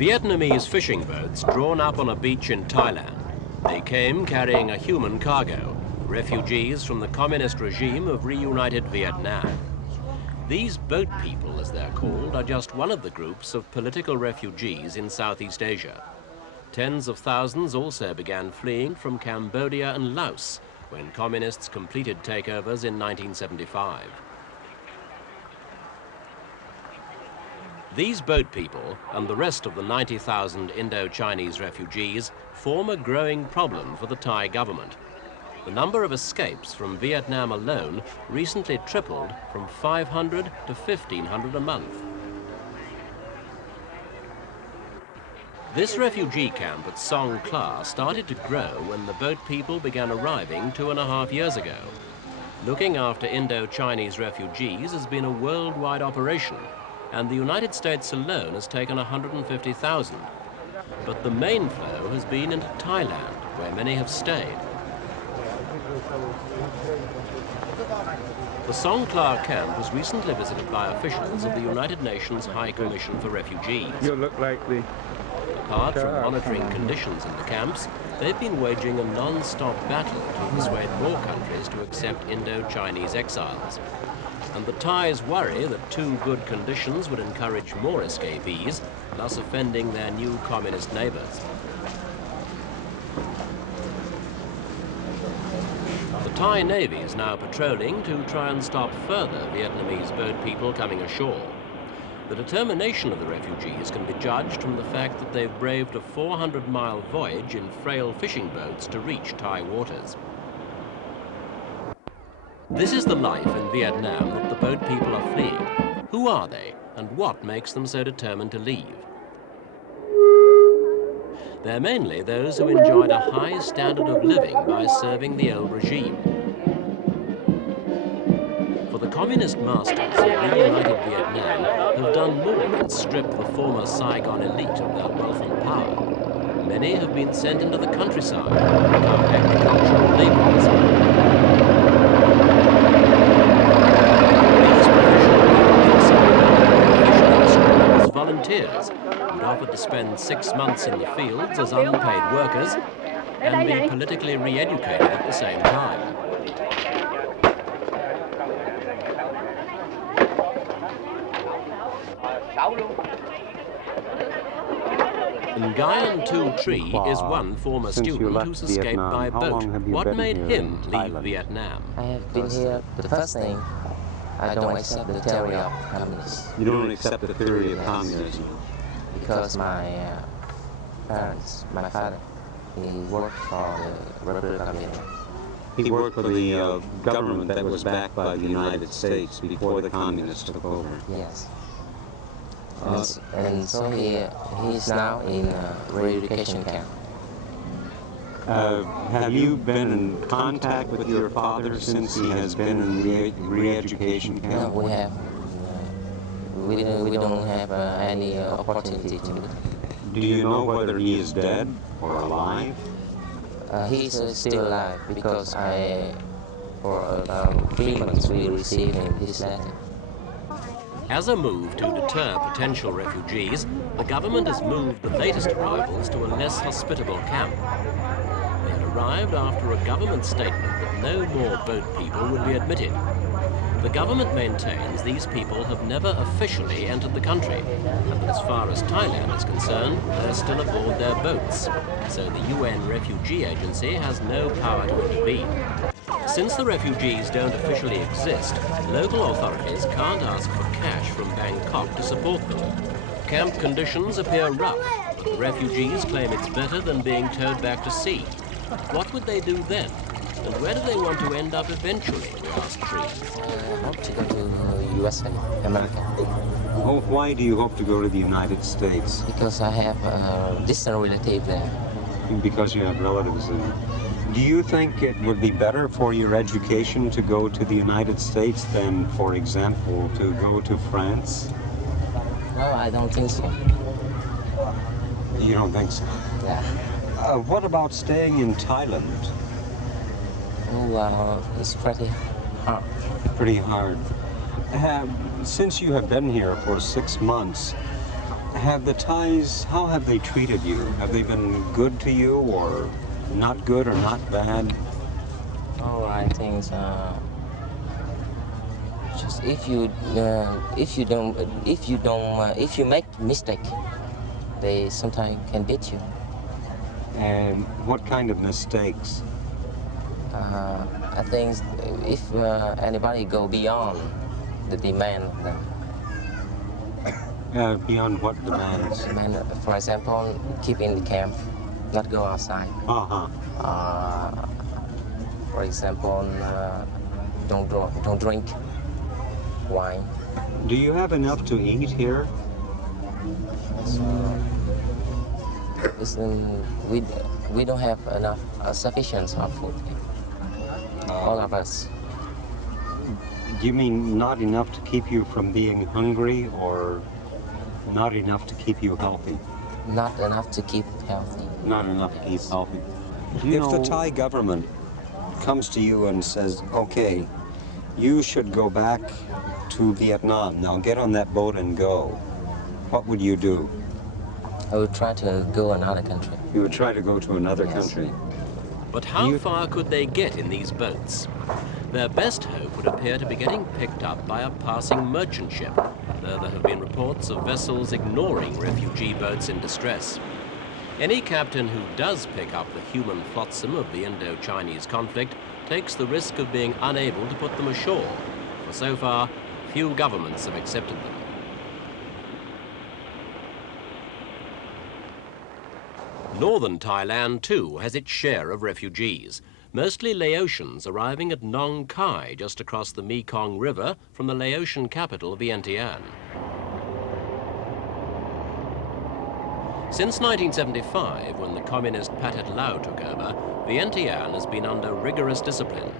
Vietnamese fishing boats drawn up on a beach in Thailand. They came carrying a human cargo, refugees from the communist regime of reunited Vietnam. These boat people, as they're called, are just one of the groups of political refugees in Southeast Asia. Tens of thousands also began fleeing from Cambodia and Laos when communists completed takeovers in 1975. These boat people and the rest of the 90,000 Indo-Chinese refugees form a growing problem for the Thai government. The number of escapes from Vietnam alone recently tripled from 500 to 1,500 a month. This refugee camp at Song Kla started to grow when the boat people began arriving 2.5 years ago. Looking after Indo-Chinese refugees has been a worldwide operation, and the United States alone has taken 150,000. But the main flow has been into Thailand, where many have stayed. The Song Kla camp was recently visited by officials of the United Nations High Commission for Refugees. You look like the... Apart from monitoring conditions in the camps, they've been waging a non-stop battle to persuade more countries to accept Indo-Chinese exiles. And the Thais worry that too good conditions would encourage more escapees, thus offending their new communist neighbors. The Thai Navy is now patrolling to try and stop further Vietnamese boat people coming ashore. The determination of the refugees can be judged from the fact that they've braved a 400-mile voyage in frail fishing boats to reach Thai waters. This is the life in Vietnam that the boat people are fleeing. Who are they, and what makes them so determined to leave? They're mainly those who enjoyed a high standard of living by serving the old regime. For the communist masters of reunited Vietnam have done more than strip the former Saigon elite of their wealth and power. Many have been sent into the countryside to become agricultural laborers. These professional people as volunteers would offer to spend 6 months in the fields as unpaid workers and be politically re-educated at the same time. Nguyen Tu Tri is one former student who's escaped by boat. What made him leave Vietnam? I have been here. The first thing, I don't accept the theory of communism. You don't accept the theory of communism? Because my parents, my father, he worked for the Republic of Vietnam. He worked for the government that was backed by the United States before the communists took over. Yes. And so he's now in a re-education camp. Have you been in contact with your father since he has been in the re-education camp? No, we have. We don't have any opportunity to meet. Do you know whether he is dead or alive? He's still alive because for about 3 months, we received his letter. As a move to deter potential refugees, the government has moved the latest arrivals to a less hospitable camp. They had arrived after a government statement that no more boat people would be admitted. The government maintains these people have never officially entered the country, and that as far as Thailand is concerned, they're still aboard their boats. So the UN Refugee Agency has no power to intervene. Since the refugees don't officially exist, local authorities can't ask for cash from Bangkok to support them. Camp conditions appear rough, but the refugees claim it's better than being towed back to sea. What would they do then? And where do they want to end up eventually, we asked Tree. I hope to go to USA, America. Oh, why do you hope to go to the United States? Because I have a distant relative there. Because you have relatives there. Do you think it would be better for your education to go to the United States than, for example, to go to France? No, I don't think so. You don't think so? Yeah. What about staying in Thailand? Oh, it's pretty hard. Pretty hard. Since you have been here for 6 months, Have the Thais, how have they treated you? Have they been good to you, or not good, or not bad? Oh, I think just if you make mistake, they sometimes can beat you. And what kind of mistakes? I think if anybody go beyond the demand of them, Beyond what demands? for example, keep in the camp, not go outside. Uh-huh. For example, don't drink wine. Do you have enough to eat here? So we don't have enough sufficient of food. All of us. Do you mean not enough to keep you from being hungry, or not enough to keep you healthy? Not enough to keep healthy. Not enough to keep healthy. If the Thai government comes to you and says, okay, you should go back to Vietnam, now get on that boat and go, what would you do? I would try to go another country. You would try to go to another Yes. country. But how far could they get in these boats? Their best hope would appear to be getting picked up by a passing merchant ship, though there have been reports of vessels ignoring refugee boats in distress. Any captain who does pick up the human flotsam of the Indo-Chinese conflict takes the risk of being unable to put them ashore, for so far, few governments have accepted them. Northern Thailand, too, has its share of refugees, mostly Laotians arriving at Nong Khai, just across the Mekong River from the Laotian capital, Vientiane. Since 1975, when the communist Pathet Lao took over, Vientiane has been under rigorous discipline.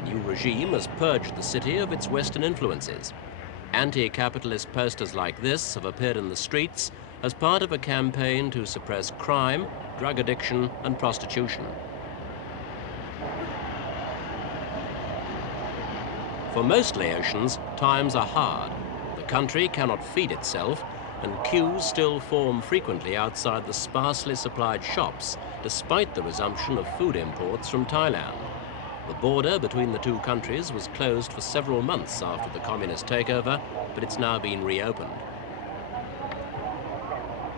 The new regime has purged the city of its Western influences. Anti-capitalist posters like this have appeared in the streets as part of a campaign to suppress crime, drug addiction, and prostitution. For most Laotians, times are hard. The country cannot feed itself, and queues still form frequently outside the sparsely supplied shops, despite the resumption of food imports from Thailand. The border between the two countries was closed for several months after the communist takeover, but it's now been reopened.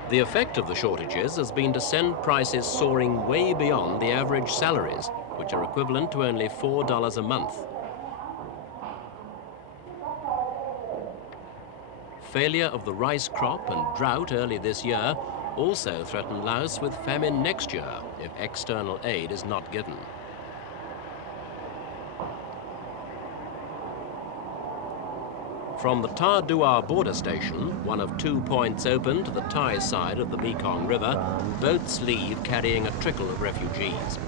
The effect of the shortages has been to send prices soaring way beyond the average salaries, which are equivalent to only $4 a month. Failure of the rice crop and drought early this year also threaten Laos with famine next year if external aid is not given. From the Ta Dua border station, one of 2 points open to the Thai side of the Mekong River, boats leave carrying a trickle of refugees.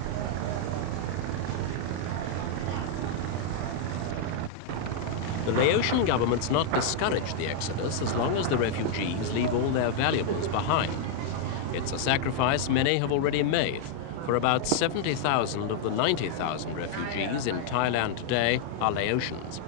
The Laotian government's not discouraged the exodus as long as the refugees leave all their valuables behind. It's a sacrifice many have already made, for about 70,000 of the 90,000 refugees in Thailand today are Laotians.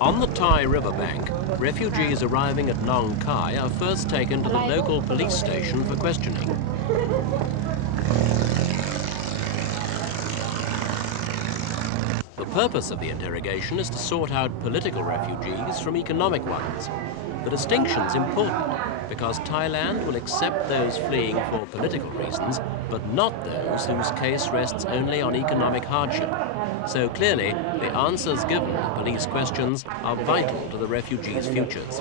On the Thai riverbank, refugees arriving at Nong Khai are first taken to the local police station for questioning. The purpose of the interrogation is to sort out political refugees from economic ones. The distinction's important because Thailand will accept those fleeing for political reasons, but not those whose case rests only on economic hardship. So clearly, the answers given to police questions are vital to the refugees' futures.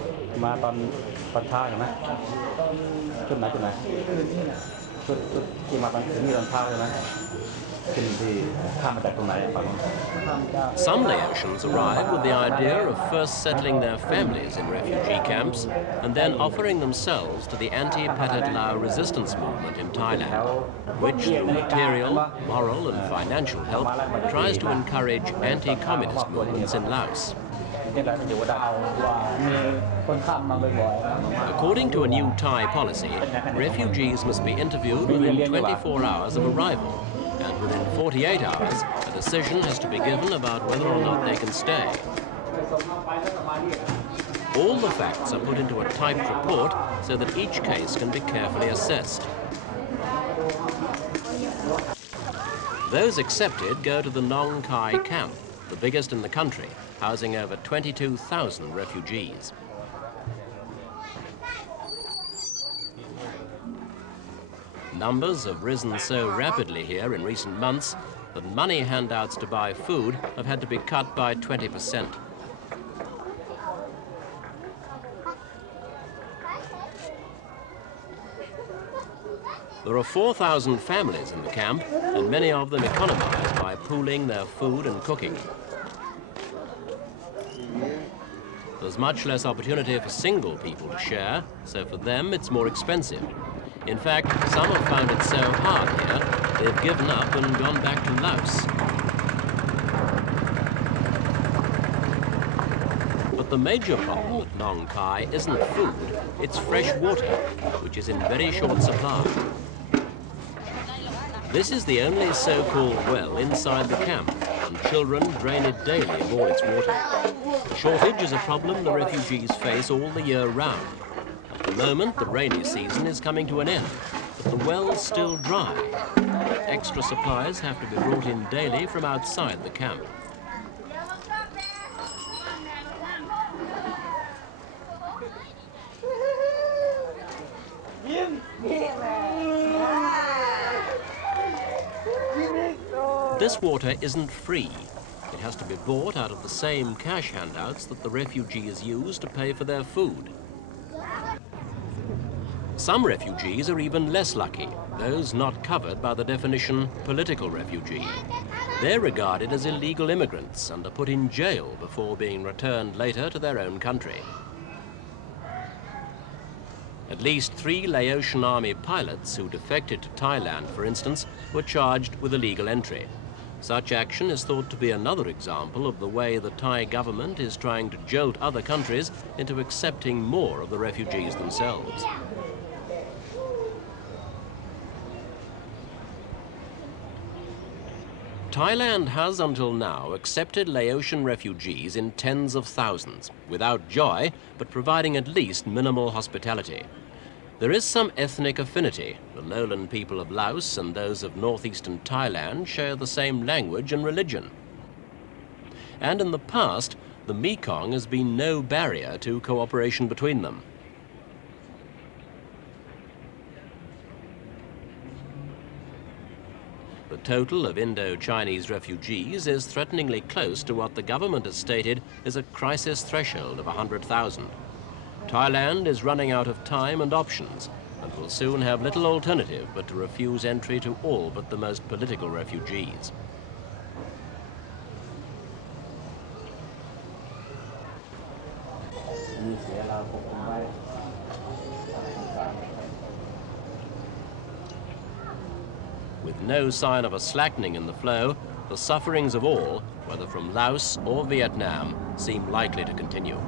Some Laotians arrive with the idea of first settling their families in refugee camps and then offering themselves to the anti-Pathet Lao resistance movement in Thailand, which through material, moral and financial help tries to encourage anti-communist movements in Laos. According to a new Thai policy, refugees must be interviewed within 24 hours of arrival. and within 48 hours, a decision has to be given about whether or not they can stay. All the facts are put into a typed report so that each case can be carefully assessed. Those accepted go to the Nong Khai camp, the biggest in the country, housing over 22,000 refugees. Numbers have risen so rapidly here in recent months that money handouts to buy food have had to be cut by 20%. There are 4,000 families in the camp, and many of them economize by pooling their food and cooking. There's much less opportunity for single people to share, so for them it's more expensive. In fact, some have found it so hard here, they've given up and gone back to Laos. But the major problem at Nong Khai isn't food, it's fresh water, which is in very short supply. This is the only so-called well inside the camp, and children drain it daily of all its water. The shortage is a problem the refugees face all the year round. At the moment, the rainy season is coming to an end, but the well's still dry. Extra supplies have to be brought in daily from outside the camp. This water isn't free. It has to be bought out of the same cash handouts that the refugees use to pay for their food. Some refugees are even less lucky, those not covered by the definition political refugee. They're regarded as illegal immigrants and are put in jail before being returned later to their own country. At least 3 Laotian army pilots who defected to Thailand, for instance, were charged with illegal entry. Such action is thought to be another example of the way the Thai government is trying to jolt other countries into accepting more of the refugees themselves. Thailand has until now accepted Laotian refugees in tens of thousands, without joy, but providing at least minimal hospitality. There is some ethnic affinity. The lowland people of Laos and those of northeastern Thailand share the same language and religion. And in the past, the Mekong has been no barrier to cooperation between them. The total of Indo-Chinese refugees is threateningly close to what the government has stated is a crisis threshold of 100,000. Thailand is running out of time and options and will soon have little alternative but to refuse entry to all but the most political refugees. With no sign of a slackening in the flow, the sufferings of all, whether from Laos or Vietnam, seem likely to continue.